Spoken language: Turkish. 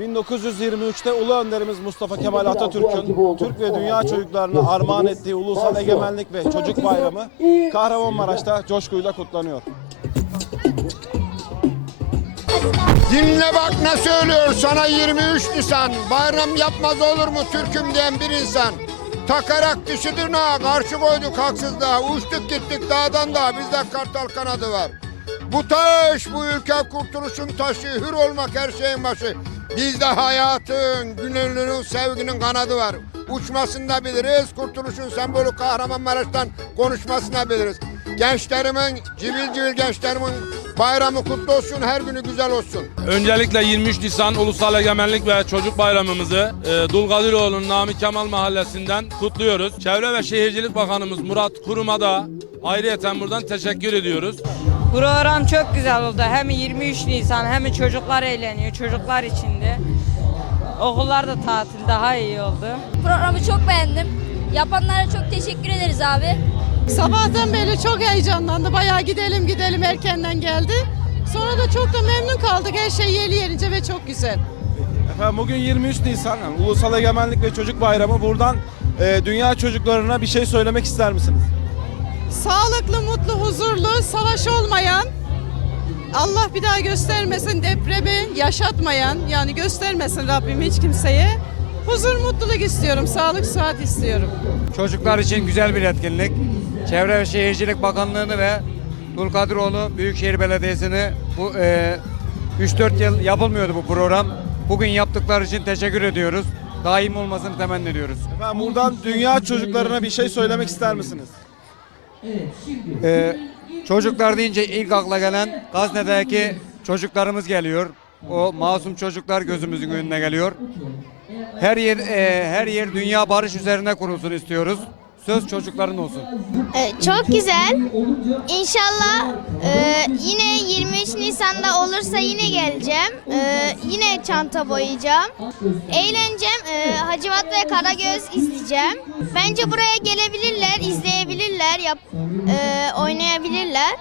1923'te Ulu Önderimiz Mustafa Kemal Atatürk'ün Türk ve dünya çocuklarına armağan ettiği Ulusal Egemenlik ve Çocuk Bayramı Kahramanmaraş'ta coşkuyla kutlanıyor. Dinle bak ne söylüyor sana 23 Nisan. Bayram yapmaz olur mu Türk'üm diyen bir insan. Takarak dişi tırnağa karşı koyduk haksızlığa. Uçtuk gittik dağdan da bizde kartal kanadı var. Bu taş bu ülke kurtuluşun taşı. Hür olmak her şeyin başı. Bizde hayatın, gönüllünün, sevginin kanadı var. Uçmasını da biliriz, kurtuluşun sembolü Kahramanmaraş'tan konuşmasını da biliriz. Gençlerimin, civil civil gençlerimin bayramı kutlu olsun, her günü güzel olsun. Öncelikle 23 Nisan Ulusal Egemenlik ve Çocuk Bayramımızı e, Dulgadiroğlu'nun Nami Kemal Mahallesi'nden kutluyoruz. Çevre ve Şehircilik Bakanımız Murat Kurum'a da ayrıyeten buradan teşekkür ediyoruz. Program çok güzel oldu. Hem 23 Nisan hem çocuklar eğleniyor. Çocuklar içinde. Okullar da tatil daha iyi oldu. Programı çok beğendim. Yapanlara çok teşekkür ederiz abi. Sabahtan beri çok heyecanlandı. Bayağı gidelim gidelim erkenden geldi. Sonra da çok da memnun kaldık. Her şey yeri yerince ve çok güzel. Efendim bugün 23 Nisan Ulusal Egemenlik ve Çocuk Bayramı. Buradan e, dünya çocuklarına bir şey söylemek ister misiniz? Sağlıklı, mutlu, savaş olmayan, Allah bir daha göstermesin depremi yaşatmayan, yani göstermesin Rabbim hiç kimseye. Huzur, mutluluk istiyorum, sağlık, sıhhat istiyorum. Çocuklar için güzel bir etkinlik. Çevre ve Şehircilik Bakanlığı'nı ve Dulkadiroğlu Büyükşehir Belediyesi'ni bu e, 3-4 yıl yapılmıyordu bu program. Bugün yaptıkları için teşekkür ediyoruz. Daim olmasını temenni ediyoruz. Efendim buradan dünya çocuklarına bir şey söylemek ister misiniz? E, çocuklar deyince ilk akla gelen Gazne'deki çocuklarımız geliyor. O masum çocuklar gözümüzün önüne geliyor. Her yer e, her yer dünya barış üzerine kurulsun istiyoruz. Söz çocukların olsun. Ee, Çok güzel. İnşallah e, yine 23 Nisan'da olursa yine geleceğim. Ee, yine çanta boyayacağım. Eğleneceğim. Ee, Hacivat ve Karagöz izleyeceğim. Bence buraya gelebilirler, izleyebilirler, yap, e, oynayabilirler.